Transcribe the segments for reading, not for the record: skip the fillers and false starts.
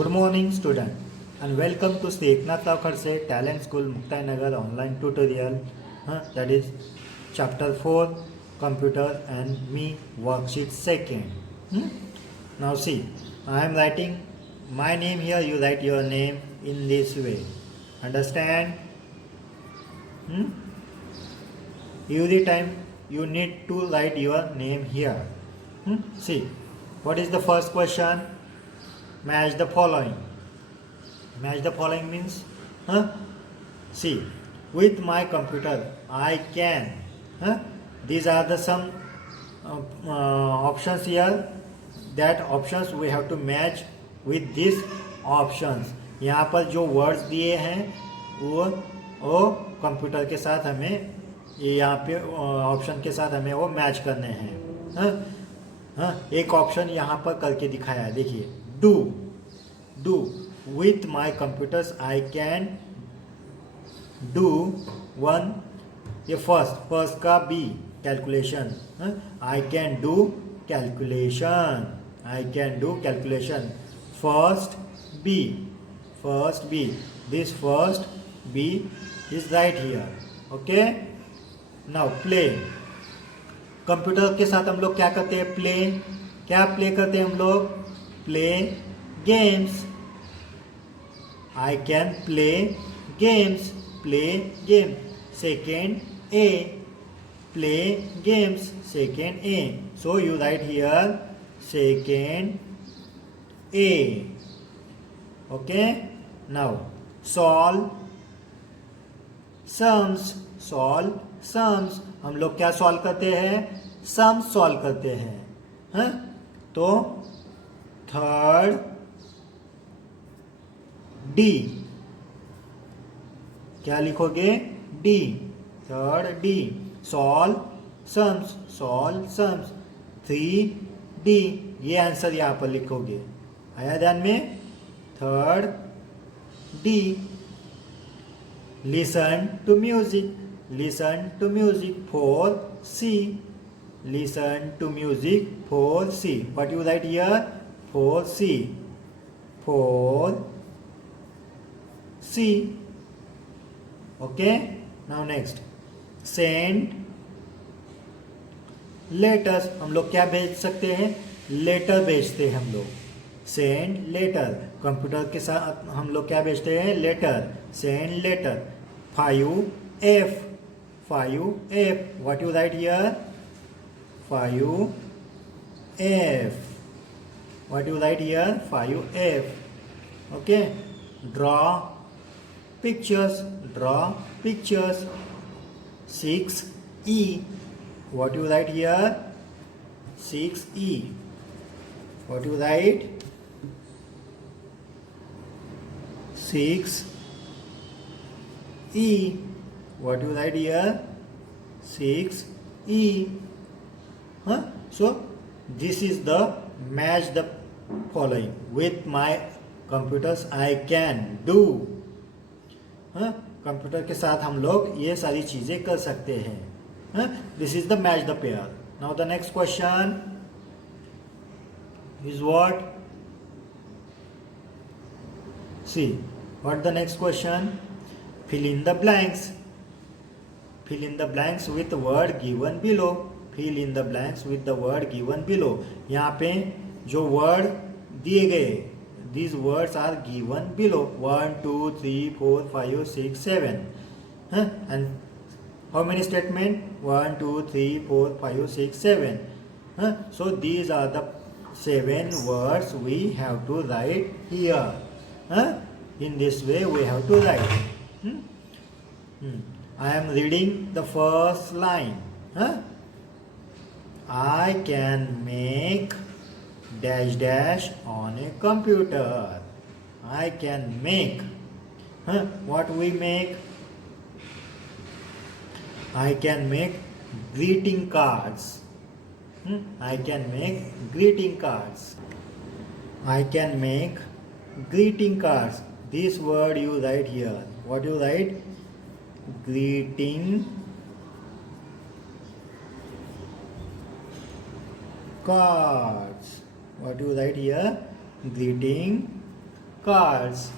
Good morning, student, and welcome to Sri Eknath Rao Khadse Talent School Muktai Nagar online tutorial. That is chapter 4, Computer and Me worksheet second. Now see, I am writing my name here. You write your name in this way. Understand? Every time you need to write your name here. See, what is the first question? Match the following. Match the following means, see, with my computer I can, these are the some options here. That options we have to match with these options. यहाँ पर जो words दिए हैं वो computer के साथ हमें ये यहाँ पे ऑप्शन के साथ हमें वो मैच करने हैं. एक ऑप्शन यहाँ पर करके दिखाया है, देखिए, do with my computers I can do one. ये फर्स्ट का B calculation. I can do calculation. I can do calculation. First B. This first B is right here. Okay. Now play. Computer के साथ हम लोग क्या करते हैं? क्या प्ले करते हैं हम लोग? Play games. I can play games. Second A. Play games. Second A. So you write here second A. Okay. Now solve sums. हम लोग क्या सॉल्व करते हैं? सम सॉल्व करते हैं. तो थर्ड डी. क्या लिखोगे? D. Third D. Solve sums. 3D. ये आंसर यहां पर लिखोगे. आया ध्यान में? Third D. Listen to music. 4C. Listen to music. 4C. What you write here? 4C. Okay. Now next. Send letters. हम लोग क्या भेज सकते हैं? लेटर भेजते हैं हम लोग. Send letter. कंप्यूटर के साथ हम लोग क्या भेजते हैं? Letter. Send letter. 5F. What you write here? 5F. What you write here? 5F. Okay. Draw pictures. 6E. What you write here? 6E. What you write? 6E. What you write here? 6E. So this is the match the following. With my computers I can do. Computer के साथ हम लोग ये सारी चीजें कर सकते हैं. This is the match the pair. Now the next question is what? See what the next question? fill in the blanks with the word given below. यहाँ पे जो वर्ड दिए गए, these words are given below. 1 2 3 4 5 6 7. And how many statement? 1 2 3 4 5 6 7. So these are the 7 words we have to write here. In this way we have to write. I am reading the first line. I can make dash dash on a computer. I can make. What we make? I can make greeting cards. I can make greeting cards. This word you write here. What you write? Greeting cards. What you write here? Greeting cards.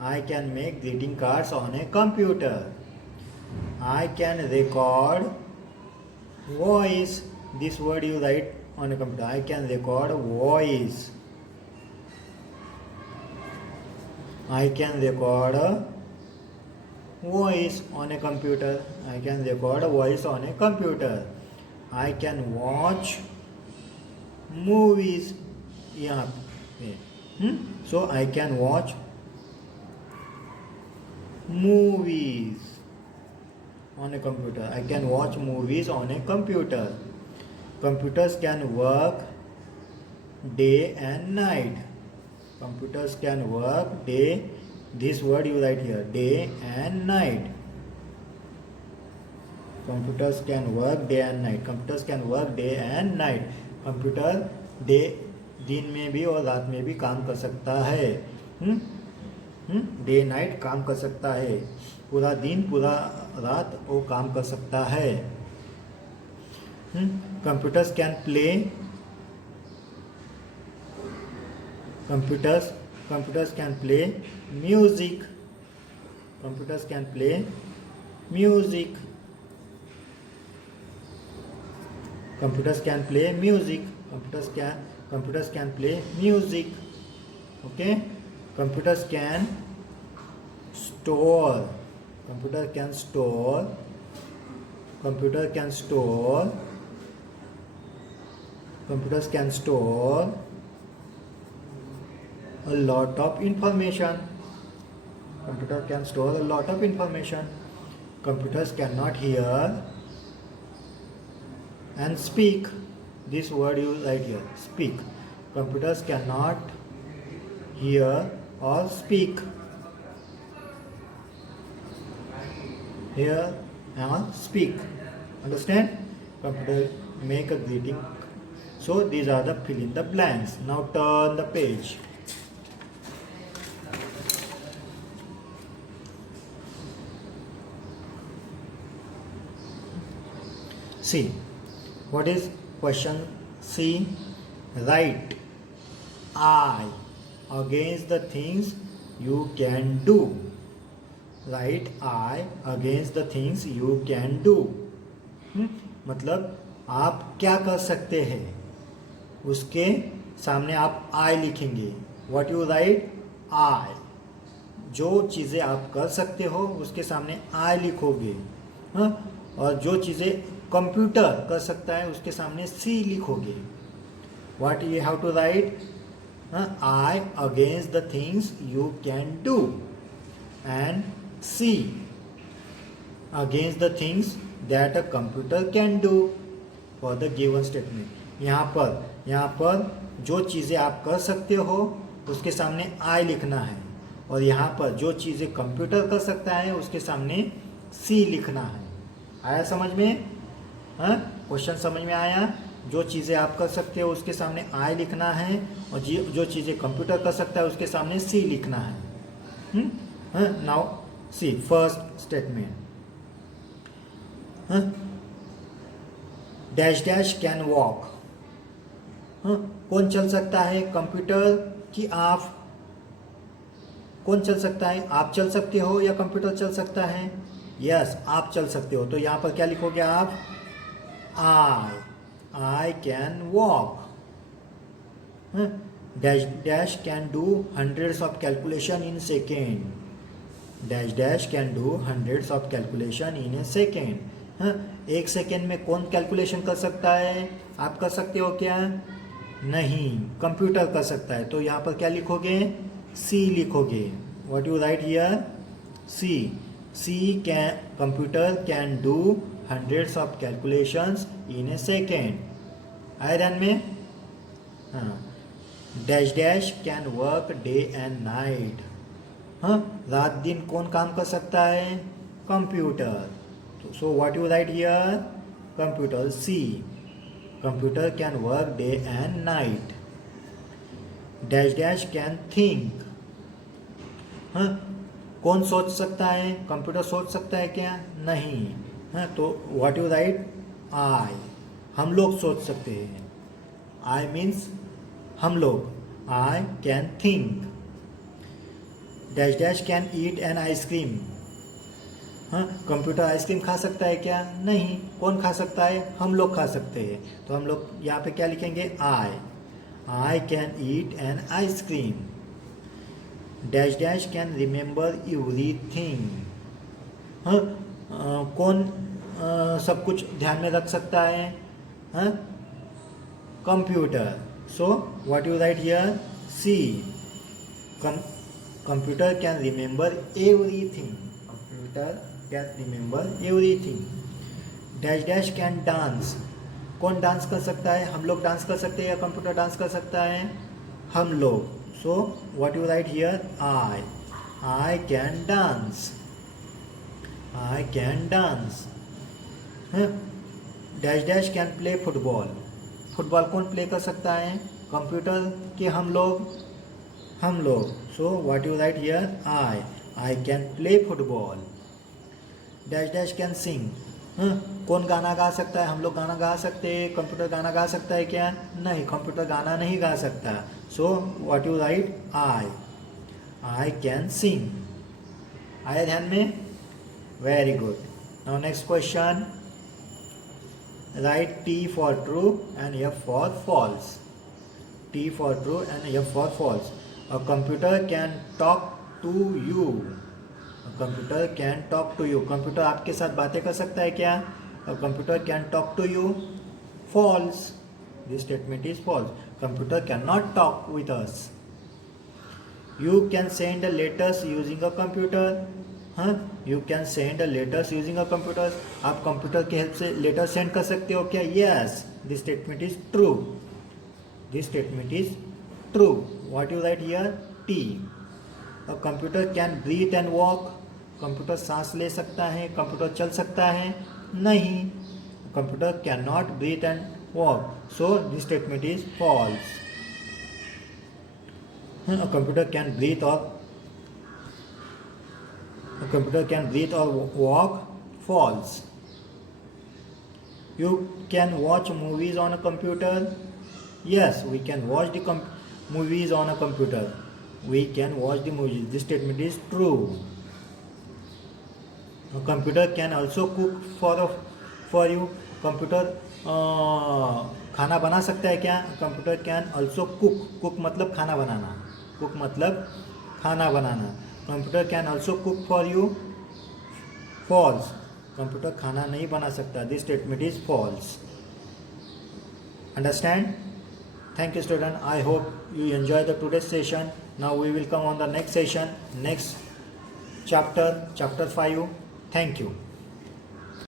I can make greeting cards on a computer. I can record voice. This word you write on a computer. I can record voice. I can record a voice on a computer. I can record a voice on a computer. I can watch movies. यहाँ पे so I can watch movies on a computer. I can watch movies on a computer. Computers can work day and night. Computers can work day. This word you write here, day and night. Computers can work day and night. Computers can work day and night. Computer day दिन में भी और रात में भी काम कर सकता है. डे नाइट काम कर सकता है. पूरा दिन पूरा रात वो काम कर सकता है. Computers can play. Computers can play music. Computers can play music. Computers can play music. Computers can play music. Okay. Computers can store. Computer can store. Computer can store. Computers can store a lot of information. Computer can store a lot of information. Computers cannot hear and speak. This word you write here, speak. Computers cannot hear or speak. Hear or speak. Understand? Computer make a greeting. So these are the fill in the blanks. Now turn the page. See, what is question C? Write I against the things you can do. Write I against the things you can do. मतलब आप क्या कर सकते हैं उसके सामने आप I लिखेंगे. What you write? I. जो चीज़ें आप कर सकते हो उसके सामने I लिखोगे. और जो चीज़ें कंप्यूटर कर सकता है उसके सामने C लिखोगे. What you have to write? I against the things you can do. And C against the things that a computer can do for the given statement. यहाँ पर जो चीज़ें आप कर सकते हो उसके सामने I लिखना है. और यहाँ पर जो चीज़ें कंप्यूटर कर सकता है उसके सामने C लिखना है. आया समझ में? क्वेश्चन समझ में आया? जो चीज़ें आप कर सकते हो उसके सामने I लिखना है और जो चीज़ें कंप्यूटर कर सकता है उसके सामने C लिखना है. Now see first statement. Dash dash can walk. कौन चल सकता है, कंप्यूटर कि आप? कौन चल सकता है? आप चल सकते हो या कंप्यूटर चल सकता है? यस, आप चल सकते हो. तो यहाँ पर क्या लिखोगे आप? I can walk. Dash dash can do hundreds of calculation in second. Dash dash can do hundreds of calculation in a second. एक सेकेंड में कौन कैलकुलेशन कर सकता है? आप कर सकते हो क्या? नहीं, कंप्यूटर कर सकता है. तो यहाँ पर क्या लिखोगे? C लिखोगे. What you write here? C. Computer can do hundreds of calculations in a second. आए ध्यान में? Dash dash can work day and night. रात दिन कौन काम कर सकता है? Computer. So what you write here? Computer. C. Computer can work day and night. Dash dash can think. कौन सोच सकता है? कंप्यूटर सोच सकता है क्या? नहीं. तो व्हाट यू राइट? I. हम लोग सोच सकते हैं. I मीन्स हम लोग. I can think. Dash dash can eat an ice cream. हाँ, कंप्यूटर आइसक्रीम खा सकता है क्या? नहीं। कौन खा सकता है? हम लोग खा सकते हैं। तो हम लोग यहाँ पे क्या लिखेंगे? I can eat an ice cream. Dash dash can remember everything. हाँ, कौन सब कुछ ध्यान में रख सकता है? हाँ, computer. So what you write here? C. Computer can remember everything. Computer can remember everything. Dash dash can dance. कौन डांस कर सकता है? हम लोग डांस कर सकते हैं या कंप्यूटर डांस कर सकता है? हम लोग। सो what you write here? I can dance. I can dance. Dash dash can play football. Football कौन प्ले कर सकता है? कंप्यूटर के हम लोग? हम लोग। सो what you write here? I can play football. Dash dash can sing. कौन गाना गा सकता है? हम लोग गाना गा सकते हैं। कंप्यूटर गाना गा सकता है क्या? नहीं, कंप्यूटर गाना नहीं गा सकता। सो what you right? I can sing. आया ध्यान में? Very good. Now next question. Right T for true and F for false. T for true and F for false. A computer can talk to you. A computer can talk to you. Computer आपके साथ बातें कर सकता है क्या? A computer can talk to you. False. This statement is false. Computer cannot talk with us. You can send letters using a computer. हाँ, you can send letters using a computer. आप computer की help से letter send कर सकते हो क्या? Yes, this statement is true. This statement is true. What you write here? T. A computer can breathe and walk. Computer सांस ले सकता है? कंप्यूटर चल सकता है? नहीं, computer can not breathe and walk. So this statement is false. A computer can breathe और A computer can breathe or walk. False. You can watch movies on a computer. Yes, we can watch the movies on a computer. We can watch the movies. This statement is true. A computer can also cook for you. Computer खाना बना सकता है क्या? Computer can also cook. Cook मतलब खाना बनाना. Cook मतलब खाना बनाना. Computer can also cook for you. False. Computer खाना नहीं बना सकता. This statement is false. Understand? Thank you student. I hope you enjoy the today's session. Now we will come on the next session, next chapter 5. Thank you.